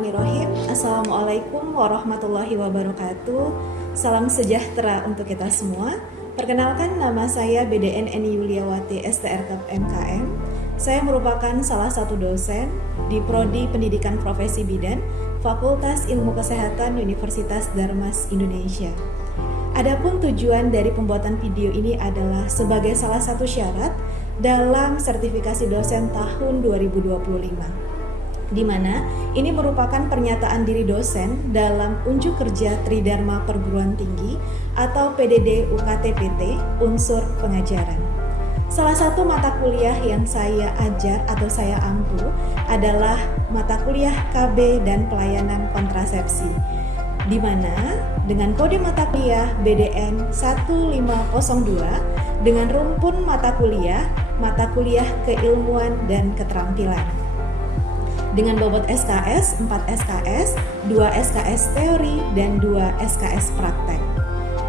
Bismillahirrahmanirrahim. Assalamualaikum warahmatullahi wabarakatuh. Salam sejahtera untuk kita semua. Perkenalkan, nama saya BDN Eni Yuliawati STRKAP MKM. Saya merupakan salah satu dosen di Prodi Pendidikan Profesi Bidan Fakultas Ilmu Kesehatan Universitas Darmas Indonesia. Adapun tujuan dari pembuatan video ini adalah sebagai salah satu syarat dalam sertifikasi dosen tahun 2025. Di mana ini merupakan pernyataan diri dosen dalam unjuk kerja Tridharma Perguruan Tinggi atau PDD UKT-PT unsur pengajaran. Salah satu mata kuliah yang saya ajar atau saya ampu adalah mata kuliah KB dan pelayanan kontrasepsi, di mana dengan kode mata kuliah BDN 1502 dengan rumpun mata kuliah keilmuan dan keterampilan. Dengan bobot SKS, 4 SKS, 2 SKS teori, dan 2 SKS praktek.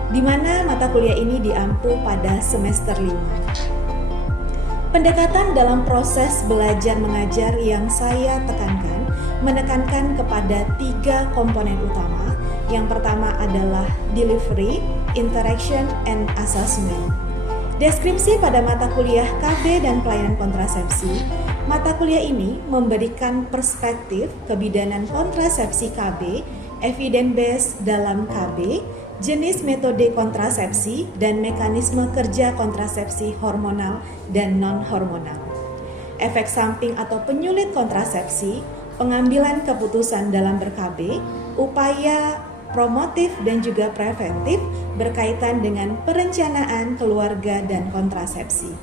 Di mana mata kuliah ini diampu pada semester 5. Pendekatan dalam proses belajar mengajar yang saya menekankan kepada 3 komponen utama. Yang pertama adalah delivery, interaction, and assessment. Deskripsi pada mata kuliah KB dan pelayanan kontrasepsi. Mata kuliah ini memberikan perspektif kebidanan kontrasepsi KB, evidence based dalam KB, jenis metode kontrasepsi, dan mekanisme kerja kontrasepsi hormonal dan non-hormonal. Efek samping atau penyulit kontrasepsi, pengambilan keputusan dalam ber-KB, upaya promotif dan juga preventif berkaitan dengan perencanaan keluarga dan kontrasepsi.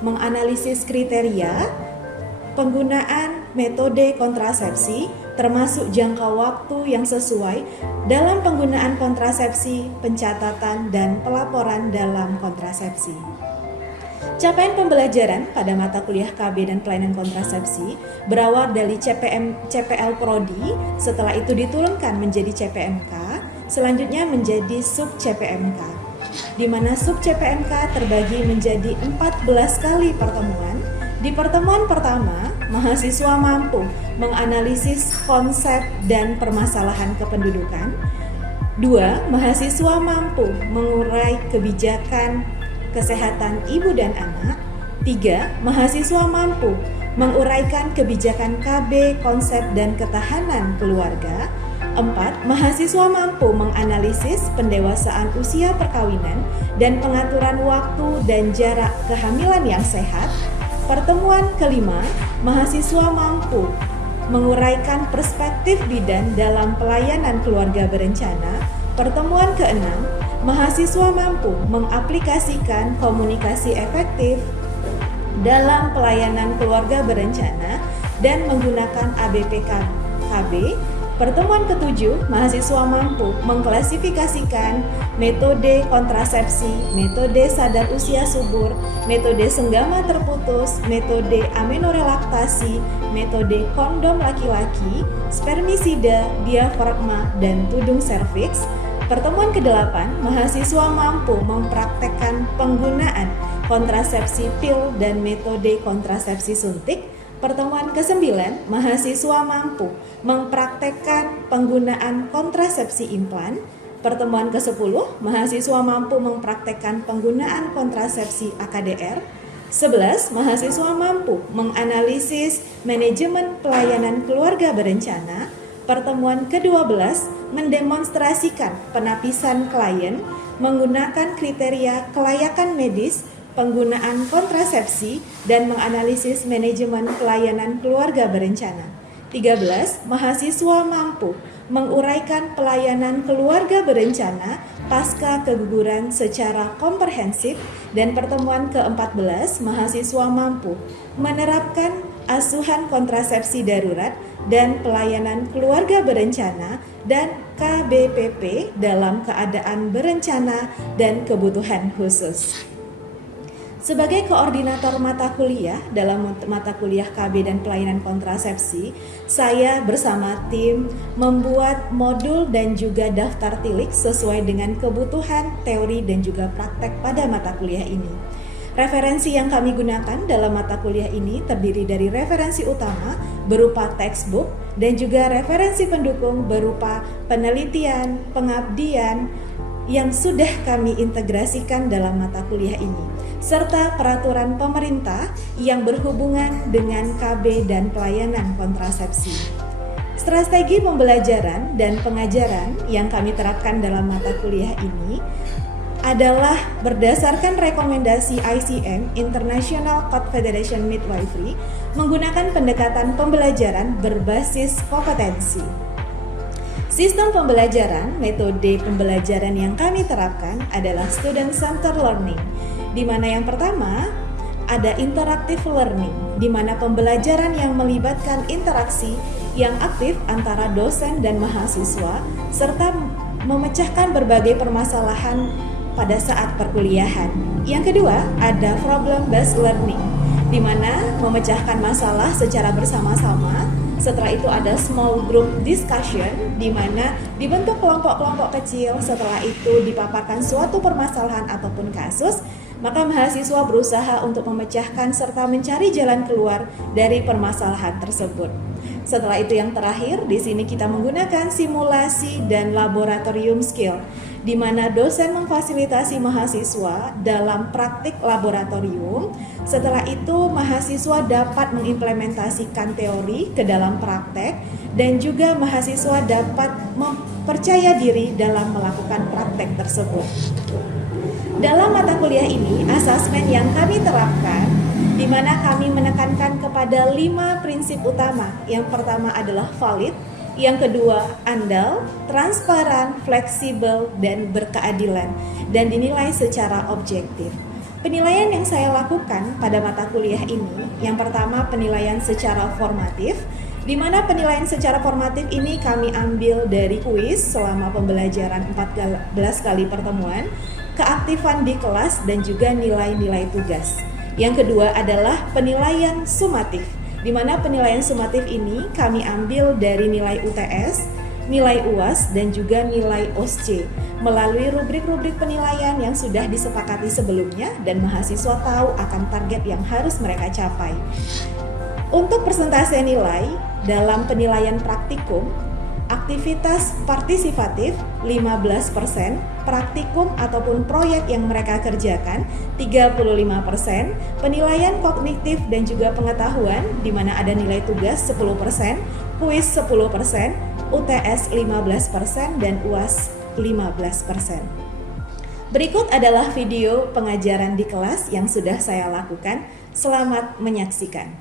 Menganalisis kriteria penggunaan metode kontrasepsi termasuk jangka waktu yang sesuai dalam penggunaan kontrasepsi, pencatatan, dan pelaporan dalam kontrasepsi. Capaian pembelajaran pada mata kuliah KB dan pelayanan kontrasepsi berawal dari CPL Prodi, setelah itu diturunkan menjadi CPMK, selanjutnya menjadi sub CPMK, di mana sub CPMK terbagi menjadi 14 kali pertemuan. Di pertemuan pertama, mahasiswa mampu menganalisis konsep dan permasalahan kependudukan. 2. Mahasiswa mampu mengurai kebijakan kesehatan ibu dan anak. 3. Mahasiswa mampu menguraikan kebijakan KB, konsep dan ketahanan keluarga. 4. Mahasiswa mampu menganalisis pendewasaan usia perkawinan dan pengaturan waktu dan jarak kehamilan yang sehat. Pertemuan kelima, mahasiswa mampu menguraikan perspektif bidan dalam pelayanan keluarga berencana. Pertemuan keenam, mahasiswa mampu mengaplikasikan komunikasi efektif dalam pelayanan keluarga berencana dan menggunakan ABPK-KB. Pertemuan ketujuh, mahasiswa mampu mengklasifikasikan metode kontrasepsi, metode sadar usia subur, metode senggama terputus, metode amenorelaktasi, metode kondom laki-laki, spermisida, diafragma, dan tudung serviks. Pertemuan ke-8, mahasiswa mampu mempraktekkan penggunaan kontrasepsi pil dan metode kontrasepsi suntik. Pertemuan ke-9, mahasiswa mampu mempraktekkan penggunaan kontrasepsi implan. Pertemuan ke-10, mahasiswa mampu mempraktekkan penggunaan kontrasepsi AKDR. 11, mahasiswa mampu menganalisis manajemen pelayanan keluarga berencana. Pertemuan ke-12, mendemonstrasikan penapisan klien menggunakan kriteria kelayakan medis, penggunaan kontrasepsi, dan menganalisis manajemen pelayanan keluarga berencana. 13. Mahasiswa mampu menguraikan pelayanan keluarga berencana pasca keguguran secara komprehensif. Dan pertemuan ke-14, mahasiswa mampu menerapkan asuhan kontrasepsi darurat dan pelayanan keluarga berencana dan KBPP dalam keadaan berencana dan kebutuhan khusus. Sebagai koordinator mata kuliah dalam mata kuliah KB dan pelayanan kontrasepsi, saya bersama tim membuat modul dan juga daftar tilik sesuai dengan kebutuhan teori dan juga praktek pada mata kuliah ini. Referensi yang kami gunakan dalam mata kuliah ini terdiri dari referensi utama berupa textbook dan juga referensi pendukung berupa penelitian, pengabdian yang sudah kami integrasikan dalam mata kuliah ini, serta peraturan pemerintah yang berhubungan dengan KB dan pelayanan kontrasepsi. Strategi pembelajaran dan pengajaran yang kami terapkan dalam mata kuliah ini adalah berdasarkan rekomendasi ICM (International Confederation Midwifery) menggunakan pendekatan pembelajaran berbasis kompetensi. Sistem pembelajaran, metode pembelajaran yang kami terapkan adalah student-centered learning, di mana yang pertama ada interactive learning, di mana pembelajaran yang melibatkan interaksi yang aktif antara dosen dan mahasiswa, serta memecahkan berbagai permasalahan pada saat perkuliahan. Yang kedua, ada problem-based learning, di mana memecahkan masalah secara bersama-sama. Setelah itu ada small group discussion, di mana dibentuk kelompok-kelompok kecil. Setelah itu dipaparkan suatu permasalahan ataupun kasus, maka mahasiswa berusaha untuk memecahkan serta mencari jalan keluar dari permasalahan tersebut. Setelah itu yang terakhir, di sini kita menggunakan simulasi dan laboratorium skill, di mana dosen memfasilitasi mahasiswa dalam praktik laboratorium. Setelah itu mahasiswa dapat mengimplementasikan teori ke dalam praktek, dan juga mahasiswa dapat mempercaya diri dalam melakukan praktek tersebut. Dalam mata kuliah ini, asesmen yang kami terapkan, di mana kami menekankan kepada 5 prinsip utama. Yang pertama adalah valid, yang kedua andal, transparan, fleksibel, dan berkeadilan, dan dinilai secara objektif. Penilaian yang saya lakukan pada mata kuliah ini, yang pertama penilaian secara formatif, di mana penilaian secara formatif ini kami ambil dari kuis selama pembelajaran 14 kali pertemuan, keaktifan di kelas, dan juga nilai-nilai tugas. Yang kedua adalah penilaian sumatif, di mana penilaian sumatif ini kami ambil dari nilai UTS, nilai UAS, dan juga nilai OSCE melalui rubrik-rubrik penilaian yang sudah disepakati sebelumnya dan mahasiswa tahu akan target yang harus mereka capai. Untuk persentase nilai dalam penilaian praktikum, aktivitas partisipatif 15%, praktikum ataupun proyek yang mereka kerjakan 35%, penilaian kognitif dan juga pengetahuan di mana ada nilai tugas 10%, kuis 10%, UTS 15%, dan UAS 15%. Berikut adalah video pengajaran di kelas yang sudah saya lakukan. Selamat menyaksikan.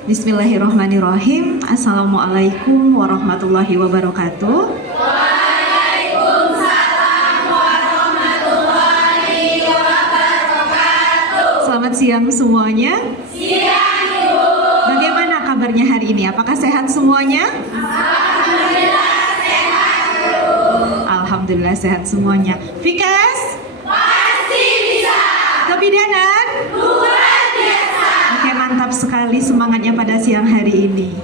Bismillahirrahmanirrahim. Assalamualaikum warahmatullahi wabarakatuh. Waalaikumsalam warahmatullahi wabarakatuh. Selamat siang semuanya. Siang, Ibu. Bagaimana kabarnya hari ini? Apakah sehat semuanya? Alhamdulillah sehat, Ibu. Alhamdulillah sehat semuanya. Fikas? Pasti bisa. Kebidanan? Luar biasa. Oke, mantap sekali semangatnya pada siang hari ini.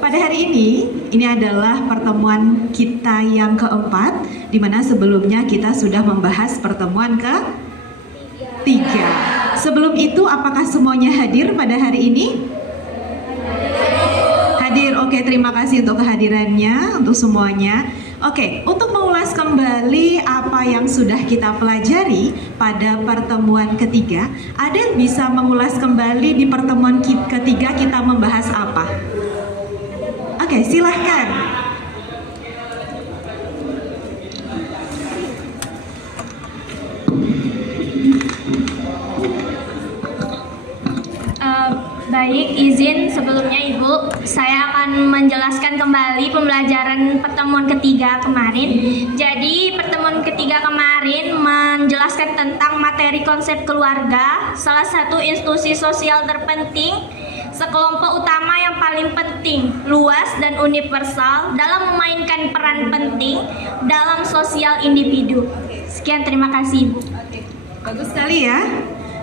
Pada hari ini adalah pertemuan kita yang keempat, di mana sebelumnya kita sudah membahas pertemuan ketiga. Sebelum itu, apakah semuanya hadir pada hari ini? Hadir, oke, terima kasih untuk kehadirannya, untuk semuanya. Oke, untuk mengulas kembali apa yang sudah kita pelajari pada pertemuan ketiga, ada yang bisa mengulas kembali di pertemuan ketiga kita membahas apa? Oke, silahkan. Baik, izin sebelumnya Ibu, saya akan menjelaskan kembali pembelajaran pertemuan ketiga kemarin. Jadi pertemuan ketiga kemarin menjelaskan tentang materi konsep keluarga, salah satu institusi sosial terpenting, sekelompok utama yang paling penting, luas dan universal dalam memainkan peran penting dalam sosial individu. Sekian, terima kasih Ibu. Bagus sekali ya.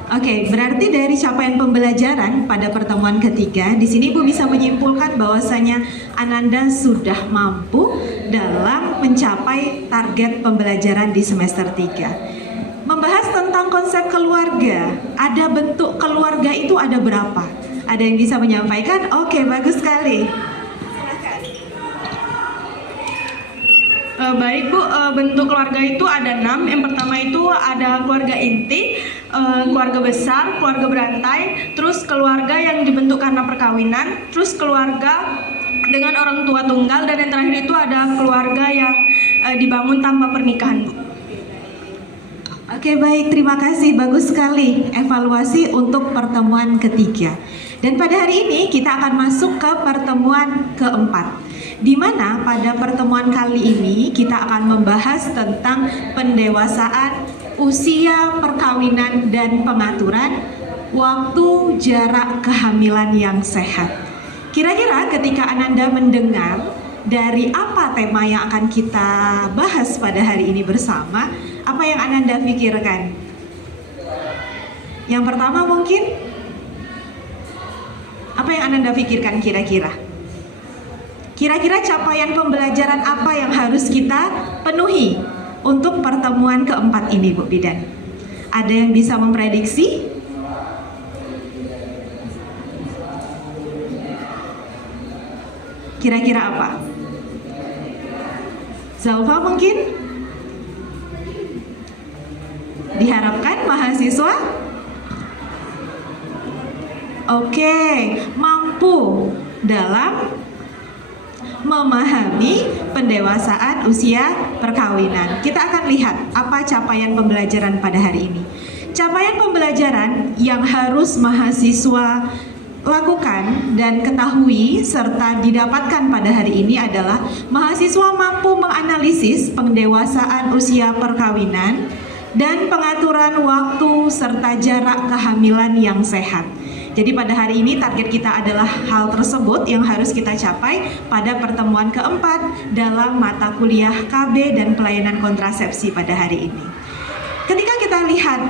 Oke, berarti dari capaian pembelajaran pada pertemuan ketiga, di sini Ibu bisa menyimpulkan bahwasanya Ananda sudah mampu dalam mencapai target pembelajaran di semester 3. Membahas tentang konsep keluarga, ada bentuk keluarga itu ada berapa? Ada yang bisa menyampaikan? Oke, bagus sekali. Baik Bu, bentuk keluarga itu ada 6. Yang pertama itu ada keluarga inti, keluarga besar, keluarga berantai, terus keluarga yang dibentuk karena perkawinan, terus keluarga dengan orang tua tunggal, dan yang terakhir itu ada keluarga yang dibangun tanpa pernikahan Bu. Oke, baik, terima kasih. Bagus sekali evaluasi untuk pertemuan ketiga. Dan pada hari ini kita akan masuk ke pertemuan keempat, di mana pada pertemuan kali ini kita akan membahas tentang pendewasaan, usia perkawinan, dan pengaturan waktu jarak kehamilan yang sehat. Kira-kira ketika Ananda mendengar dari apa tema yang akan kita bahas pada hari ini bersama, apa yang Ananda pikirkan? Yang pertama mungkin, apa yang Ananda pikirkan kira-kira? Kira-kira capaian pembelajaran apa yang harus kita penuhi untuk pertemuan keempat ini, Bu Bidan? Ada yang bisa memprediksi? Kira-kira apa? Zalfa mungkin? Diharapkan mahasiswa? Oke, mampu dalam memahami pendewasaan usia perkawinan. Kita akan lihat apa capaian pembelajaran pada hari ini. Capaian pembelajaran yang harus mahasiswa lakukan dan ketahui serta didapatkan pada hari ini adalah mahasiswa mampu menganalisis pendewasaan usia perkawinan dan pengaturan waktu serta jarak kehamilan yang sehat. Jadi pada hari ini target kita adalah hal tersebut yang harus kita capai pada pertemuan keempat dalam mata kuliah KB dan pelayanan kontrasepsi pada hari ini. Ketika kita lihat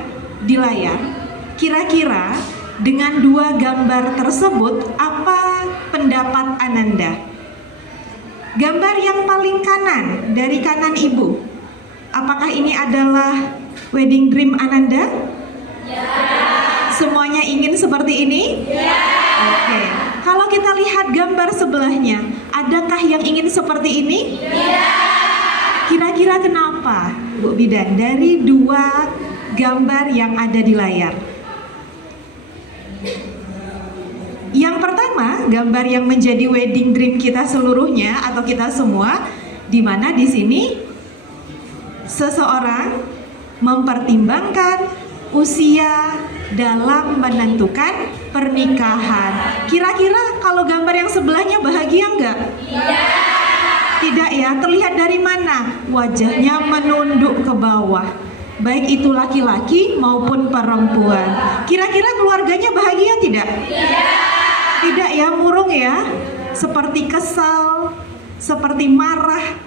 di layar, kira-kira dengan dua gambar tersebut, apa pendapat Ananda? Gambar yang paling kanan, dari kanan Ibu, apakah ini adalah wedding dream Ananda? Ya. Semuanya ingin seperti ini? Ya. Oke. Kalau kita lihat gambar sebelahnya, adakah yang ingin seperti ini? Ya. Kira-kira kenapa, Bu Bidan, dari dua gambar yang ada di layar? Yang pertama, gambar yang menjadi wedding dream kita seluruhnya atau kita semua, di mana di sini seseorang mempertimbangkan usia dalam menentukan pernikahan. Kira-kira kalau gambar yang sebelahnya bahagia enggak? Tidak ya, terlihat dari mana? Wajahnya menunduk ke bawah, baik itu laki-laki maupun perempuan. Kira-kira keluarganya bahagia tidak? Tidak ya, murung ya, seperti kesal, seperti marah,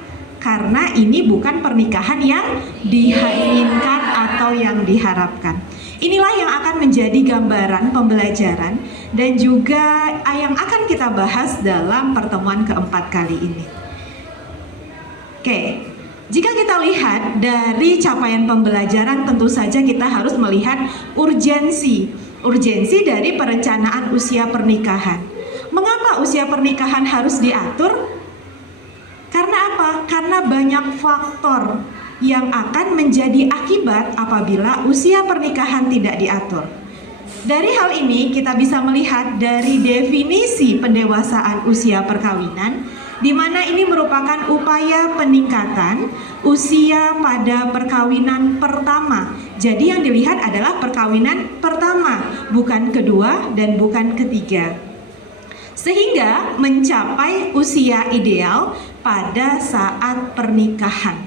karena ini bukan pernikahan yang diinginkan atau yang diharapkan. Inilah yang akan menjadi gambaran pembelajaran dan juga yang akan kita bahas dalam pertemuan keempat kali ini. Oke, jika kita lihat dari capaian pembelajaran, tentu saja kita harus melihat urgensi dari perencanaan usia pernikahan. Mengapa usia pernikahan harus diatur? Karena apa? Karena banyak faktor yang akan menjadi akibat apabila usia pernikahan tidak diatur. Dari hal ini kita bisa melihat dari definisi pendewasaan usia perkawinan, di mana ini merupakan upaya peningkatan usia pada perkawinan pertama. Jadi yang dilihat adalah perkawinan pertama, bukan kedua dan bukan ketiga. Sehingga mencapai usia ideal pada saat pernikahan.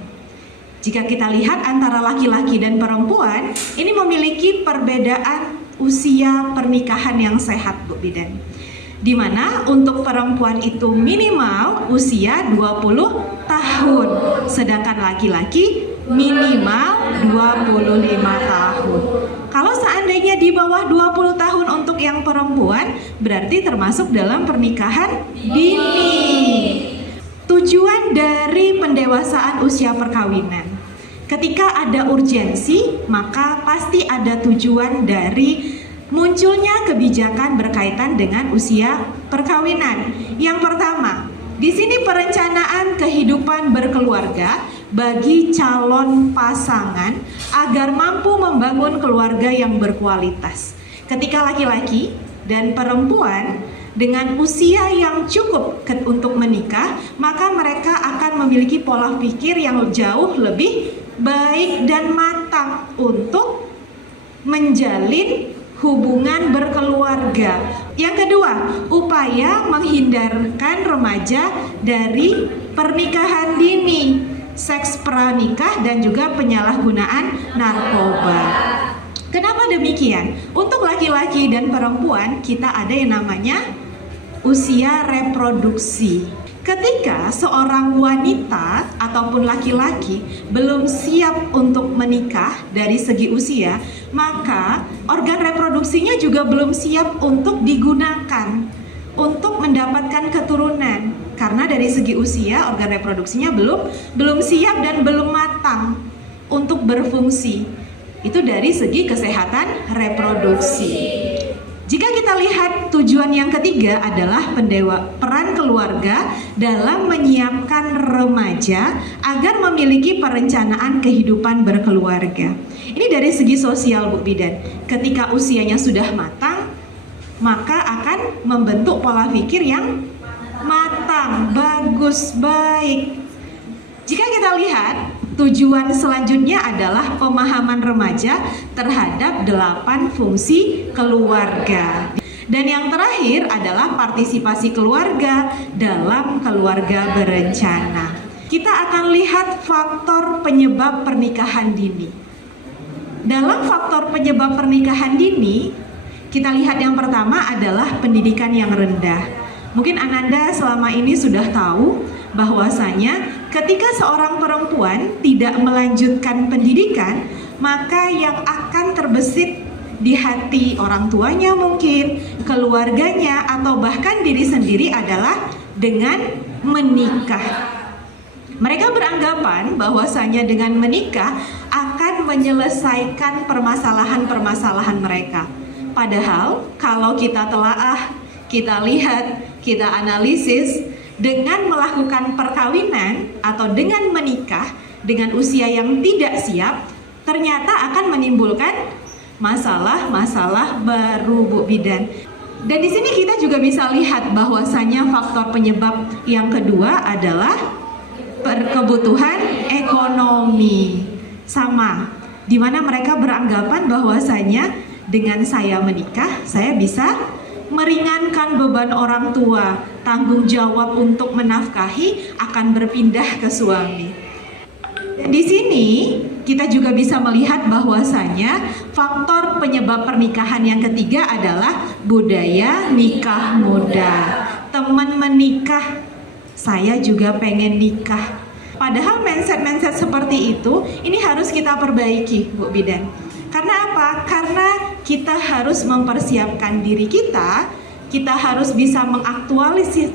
Jika kita lihat antara laki-laki dan perempuan, ini memiliki perbedaan usia pernikahan yang sehat, Bu Bidan. Di mana untuk perempuan itu minimal usia 20 tahun, sedangkan laki-laki minimal 25 tahun. Kalau seandainya di bawah 20 tahun untuk yang perempuan, berarti termasuk dalam pernikahan dini. Tujuan dari pendewasaan usia perkawinan. Ketika ada urgensi, maka pasti ada tujuan dari munculnya kebijakan berkaitan dengan usia perkawinan. Yang pertama, di sini perencanaan kehidupan berkeluarga bagi calon pasangan agar mampu membangun keluarga yang berkualitas. Ketika laki-laki dan perempuan dengan usia yang cukup untuk menikah, maka mereka akan memiliki pola pikir yang jauh lebih baik dan matang untuk menjalin hubungan berkeluarga. Yang kedua, upaya menghindarkan remaja dari pernikahan dini, seks pranikah, dan juga penyalahgunaan narkoba. Kenapa demikian? Untuk laki-laki dan perempuan kita ada yang namanya usia reproduksi. Ketika seorang wanita ataupun laki-laki belum siap untuk menikah dari segi usia, maka organ reproduksinya juga belum siap untuk digunakan untuk mendapatkan keturunan. Karena dari segi usia organ reproduksinya belum siap dan belum matang untuk berfungsi. Itu dari segi kesehatan reproduksi. Jika kita lihat tujuan yang ketiga adalah peran keluarga dalam menyiapkan remaja agar memiliki perencanaan kehidupan berkeluarga. Ini dari segi sosial, Bu Bidan. Ketika usianya sudah matang, maka akan membentuk pola pikir yang matang, bagus, baik. Jika kita lihat, tujuan selanjutnya adalah pemahaman remaja terhadap 8 fungsi keluarga. Dan yang terakhir adalah partisipasi keluarga dalam keluarga berencana. Kita akan lihat faktor penyebab pernikahan dini. Dalam faktor penyebab pernikahan dini, kita lihat yang pertama adalah pendidikan yang rendah. Mungkin Ananda selama ini sudah tahu bahwasanya ketika seorang perempuan tidak melanjutkan pendidikan, maka yang akan terbesit di hati orang tuanya mungkin, keluarganya, atau bahkan diri sendiri adalah dengan menikah. Mereka beranggapan bahwasanya dengan menikah akan menyelesaikan permasalahan-permasalahan mereka. Padahal kalau kita telaah, kita lihat, kita analisis, dengan melakukan perkawinan atau dengan menikah dengan usia yang tidak siap, ternyata akan menimbulkan masalah-masalah baru, Bu Bidan. Dan di sini kita juga bisa lihat bahwasanya faktor penyebab yang kedua adalah kebutuhan ekonomi. Sama, di mana mereka beranggapan bahwasanya dengan saya menikah, saya bisa meringankan beban orang tua, tanggung jawab untuk menafkahi akan berpindah ke suami. Dan di sini kita juga bisa melihat bahwasanya faktor penyebab pernikahan yang ketiga adalah budaya nikah muda. Teman menikah, saya juga pengen nikah. Padahal mindset-mindset seperti itu ini harus kita perbaiki, Bu Bidan. Karena apa? Karena kita harus mempersiapkan diri kita harus bisa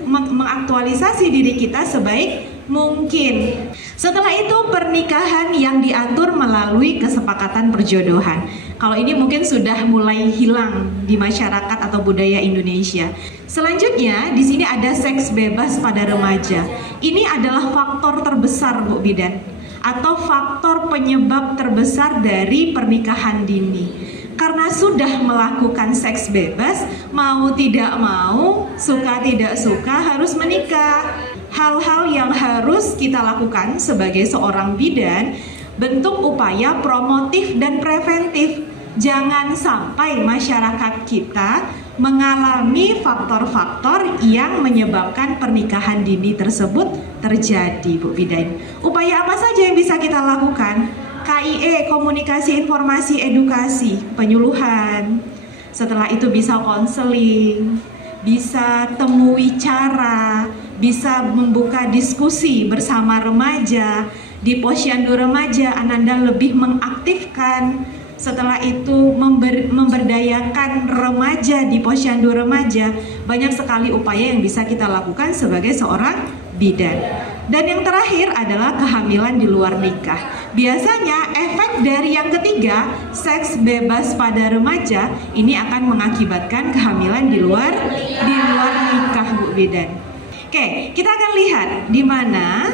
mengaktualisasi diri kita sebaik mungkin. Setelah itu pernikahan yang diatur melalui kesepakatan perjodohan. Kalau ini mungkin sudah mulai hilang di masyarakat atau budaya Indonesia. Selanjutnya di sini ada seks bebas pada remaja. Ini adalah faktor terbesar, Bu Bidan, atau faktor penyebab terbesar dari pernikahan dini. Karena sudah melakukan seks bebas, mau tidak mau, suka tidak suka harus menikah. Hal-hal yang harus kita lakukan sebagai seorang bidan, bentuk upaya promotif dan preventif. Jangan sampai masyarakat kita mengalami faktor-faktor yang menyebabkan pernikahan dini tersebut terjadi, Bu Bidan. Upaya apa saja yang bisa kita lakukan? KIE, komunikasi, informasi, edukasi, penyuluhan. Setelah itu bisa konseling, bisa temui cara, bisa membuka diskusi bersama remaja. Di posyandu remaja, Ananda lebih mengaktifkan. Setelah itu memberdayakan remaja di posyandu remaja. Banyak sekali upaya yang bisa kita lakukan sebagai seorang bidan. Dan yang terakhir adalah kehamilan di luar nikah. Biasanya efek dari yang ketiga, seks bebas pada remaja, ini akan mengakibatkan kehamilan di luar nikah, Bu Bidan. Oke, kita akan lihat di mana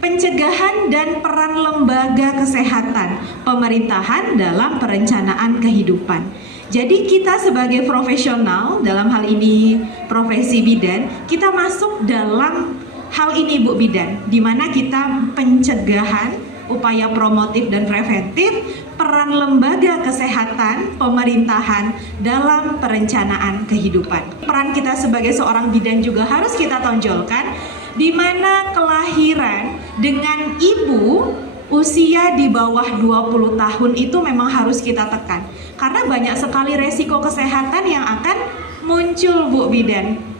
pencegahan dan peran lembaga kesehatan pemerintahan dalam perencanaan kehidupan. Jadi kita sebagai profesional, dalam hal ini profesi bidan, kita masuk dalam hal ini, Bu Bidan, di mana kita pencegahan, upaya promotif dan preventif, peran lembaga kesehatan pemerintahan dalam perencanaan kehidupan. Peran kita sebagai seorang bidan juga harus kita tonjolkan, di mana kelahiran dengan ibu usia di bawah 20 tahun itu memang harus kita tekan. Karena banyak sekali resiko kesehatan yang akan muncul, Bu Bidan.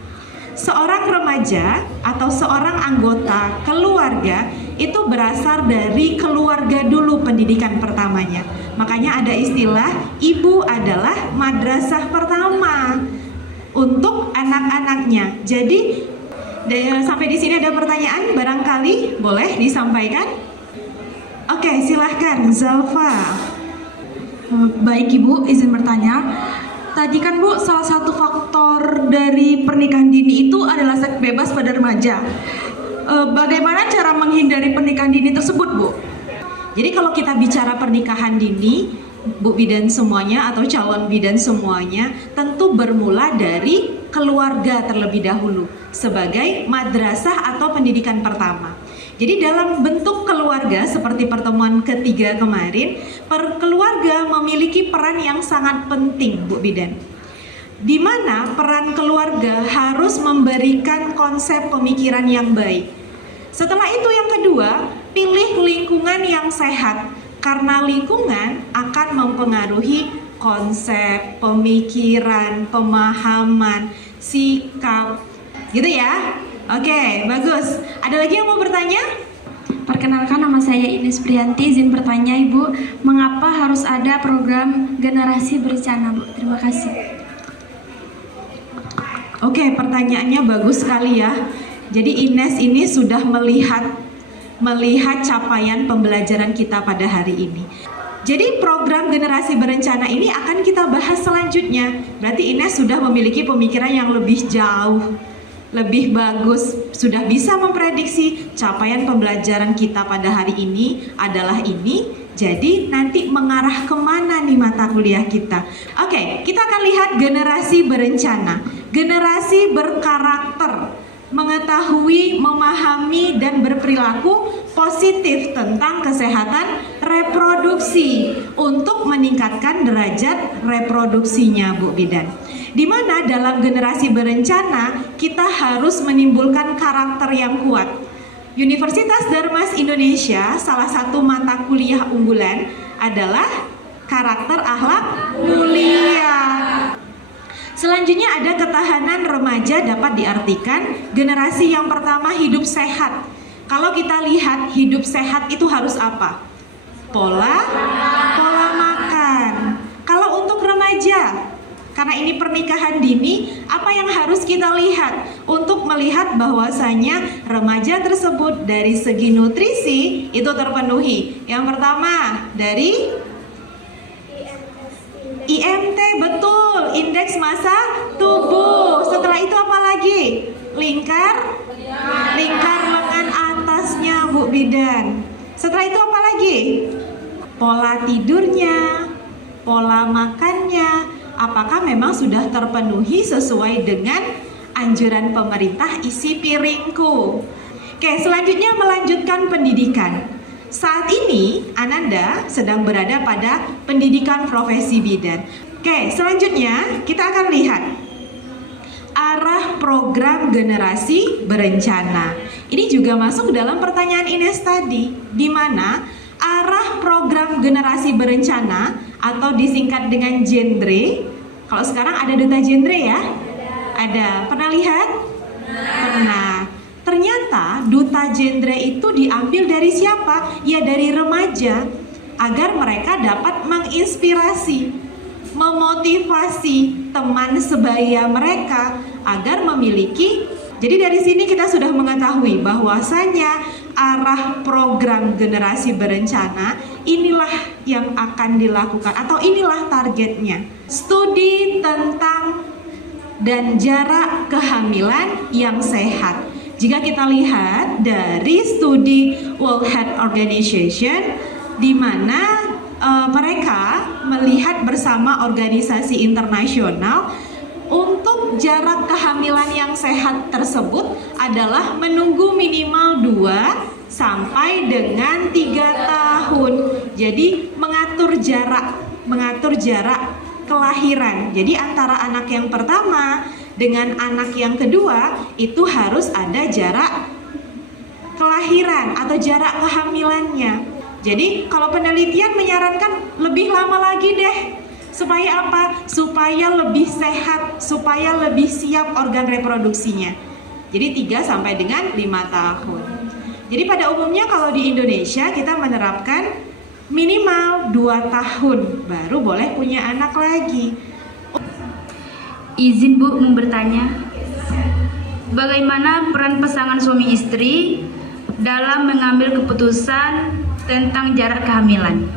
Seorang remaja atau seorang anggota keluarga itu berasal dari keluarga dulu pendidikan pertamanya. Makanya ada istilah ibu adalah madrasah pertama untuk anak-anaknya. Jadi sampai di sini ada pertanyaan barangkali boleh disampaikan? Oke, silahkan Zalfa. Baik Ibu, izin bertanya. Tadi kan Bu, salah satu faktor dari pernikahan dini itu adalah seks bebas pada remaja. Bagaimana cara menghindari pernikahan dini tersebut, Bu? Jadi kalau kita bicara pernikahan dini, Bu Bidan semuanya atau calon bidan semuanya tentu bermula dari keluarga terlebih dahulu sebagai madrasah atau pendidikan pertama. Jadi dalam bentuk keluarga seperti pertemuan ketiga kemarin, keluarga memiliki peran yang sangat penting, Bu Bidan. Di mana peran keluarga harus memberikan konsep pemikiran yang baik. Setelah itu yang kedua, pilih lingkungan yang sehat. Karena lingkungan akan mempengaruhi konsep, pemikiran, pemahaman, sikap, gitu ya. Oke, bagus. Ada lagi yang mau bertanya? Perkenalkan, nama saya Ines Priyanti. Izin bertanya, Ibu, mengapa harus ada program generasi berencana, Bu? Terima kasih. Oke, pertanyaannya bagus sekali ya. Jadi Ines ini sudah melihat capaian pembelajaran kita pada hari ini. Jadi program generasi berencana ini akan kita bahas selanjutnya. Berarti Ines sudah memiliki pemikiran yang lebih jauh, lebih bagus, sudah bisa memprediksi capaian pembelajaran kita pada hari ini adalah ini. Jadi nanti mengarah kemana nih mata kuliah kita? Oke, kita akan lihat generasi berencana, generasi berkarakter, mengetahui, memahami, dan berperilaku positif tentang kesehatan reproduksi untuk meningkatkan derajat reproduksinya, Bu Bidan. Di mana dalam generasi berencana kita harus menimbulkan karakter yang kuat. Universitas Darmas Indonesia salah satu mata kuliah unggulan adalah karakter akhlak mulia. Selanjutnya ada ketahanan remaja dapat diartikan generasi yang pertama hidup sehat. Kalau kita lihat hidup sehat itu harus apa? Pola makan. Kalau untuk remaja, karena ini pernikahan dini, apa yang harus kita lihat untuk melihat bahwasanya remaja tersebut dari segi nutrisi itu terpenuhi? Yang pertama dari IMT, betul, indeks massa tubuh. Setelah itu apa lagi? Lingkar lengan atasnya, Bu Bidan. Setelah itu apa lagi? Pola tidurnya, pola makannya, apakah memang sudah terpenuhi sesuai dengan anjuran pemerintah isi piringku? Oke, selanjutnya melanjutkan pendidikan. Saat ini Ananda sedang berada pada pendidikan profesi bidan. Oke, selanjutnya kita akan lihat arah program generasi berencana. Ini juga masuk dalam pertanyaan Ines tadi, di mana arah program generasi berencana atau disingkat dengan genre. Kalau sekarang ada duta genre ya? Ada. Pernah lihat? Pernah. Ternyata duta genre itu diambil dari siapa? Ya dari remaja, agar mereka dapat menginspirasi, memotivasi teman sebaya mereka agar memiliki Jadi dari sini kita sudah mengetahui bahwasanya arah program generasi berencana inilah yang akan dilakukan atau inilah targetnya. Studi tentang dan jarak kehamilan yang sehat. Jika kita lihat dari studi World Health Organization, di mana mereka melihat bersama organisasi internasional untuk jarak kehamilan yang sehat tersebut adalah menunggu minimal 2 sampai dengan 3 tahun. Jadi mengatur jarak kelahiran. Jadi antara anak yang pertama dengan anak yang kedua itu harus ada jarak kelahiran atau jarak kehamilannya. Jadi kalau penelitian menyarankan lebih lama lagi deh. Supaya apa? Supaya lebih sehat, supaya lebih siap organ reproduksinya. Jadi 3 sampai dengan 5 tahun. Jadi pada umumnya kalau di Indonesia kita menerapkan minimal 2 tahun baru boleh punya anak lagi. Izin Bu bertanya, bagaimana peran pasangan suami istri dalam mengambil keputusan tentang jarak kehamilan?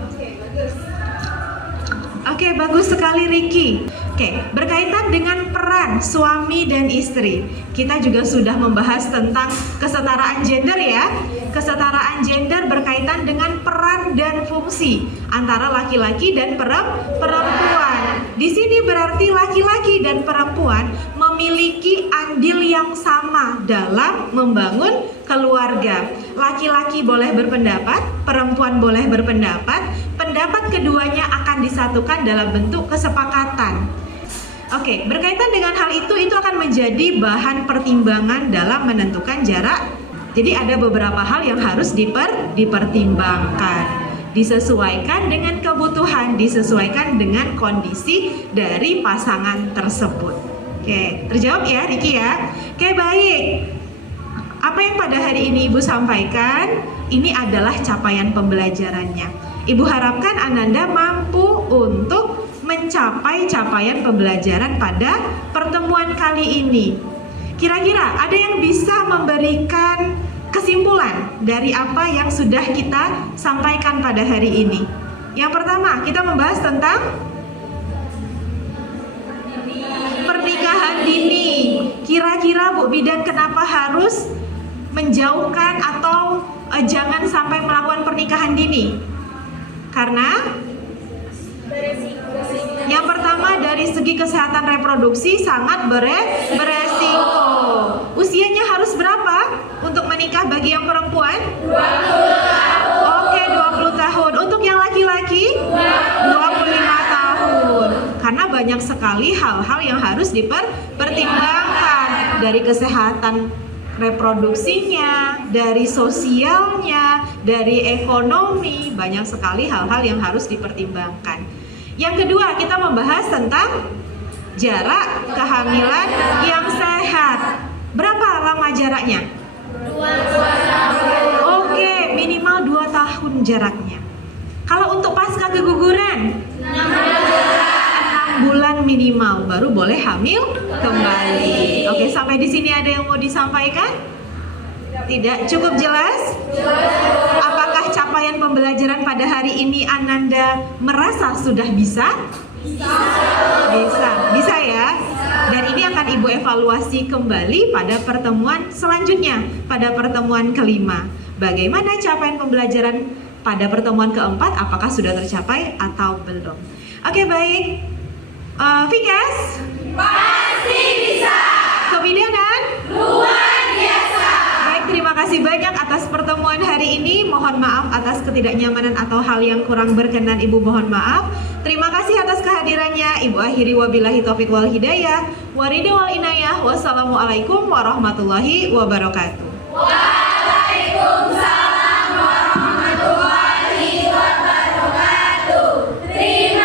Oke, bagus sekali Ricky. Oke, berkaitan dengan peran suami dan istri, kita juga sudah membahas tentang kesetaraan gender ya. Kesetaraan gender berkaitan dengan peran dan fungsi antara laki-laki dan perempuan. Di sini berarti laki-laki dan perempuan memiliki andil yang sama dalam membangun keluarga. Laki-laki boleh berpendapat, perempuan boleh berpendapat, pendapat keduanya akan disatukan dalam bentuk kesepakatan. Oke, berkaitan dengan hal itu akan menjadi bahan pertimbangan dalam menentukan jarak. Jadi ada beberapa hal yang harus dipertimbangkan, disesuaikan dengan kebutuhan, disesuaikan dengan kondisi dari pasangan tersebut. Oke, terjawab ya Riki ya? Oke, baik. Apa yang pada hari ini Ibu sampaikan, ini adalah capaian pembelajarannya. Ibu harapkan Ananda mampu untuk mencapai capaian pembelajaran pada pertemuan kali ini. Kira-kira ada yang bisa memberikan kesimpulan dari apa yang sudah kita sampaikan pada hari ini? Yang pertama, kita membahas tentang pernikahan dini. Kira-kira Bu Bidan kenapa harus menjauhkan atau jangan sampai melakukan pernikahan dini? Karena yang pertama dari segi kesehatan reproduksi sangat beresiko. Usianya harus berapa untuk menikah bagi yang perempuan? 20 tahun. Oke, 20 tahun. Untuk yang laki-laki? 25 tahun. Karena banyak sekali hal-hal yang harus dipertimbangkan dari kesehatan reproduksinya, dari sosialnya, dari ekonomi, banyak sekali hal-hal yang harus dipertimbangkan. Yang kedua, kita membahas tentang jarak kehamilan yang sehat. Berapa lama jaraknya? 2 tahun. Oke, minimal 2 tahun jaraknya. Kalau untuk pasca keguguran? 6 bulan minimal, baru boleh hamil kembali. Oke, sampai di sini ada yang mau disampaikan? Tidak cukup jelas? Apakah capaian pembelajaran pada hari ini Ananda merasa sudah bisa? Bisa ya? Dan ini akan Ibu evaluasi kembali pada pertemuan selanjutnya, pada pertemuan kelima. Bagaimana capaian pembelajaran pada pertemuan keempat, apakah sudah tercapai atau belum? Oke, baik. Vikas? Pasti bisa. Kebidanan? Luar biasa. Baik, terima kasih banyak atas pertemuan hari ini. Mohon maaf atas ketidaknyamanan atau hal yang kurang berkenan, Ibu mohon maaf. Terima kasih atas kehadirannya. Ibu akhiri wabillahi taufiq wal hidayah. Waridhi wal inayah. Wassalamualaikum warahmatullahi wabarakatuh. Waalaikumsalam.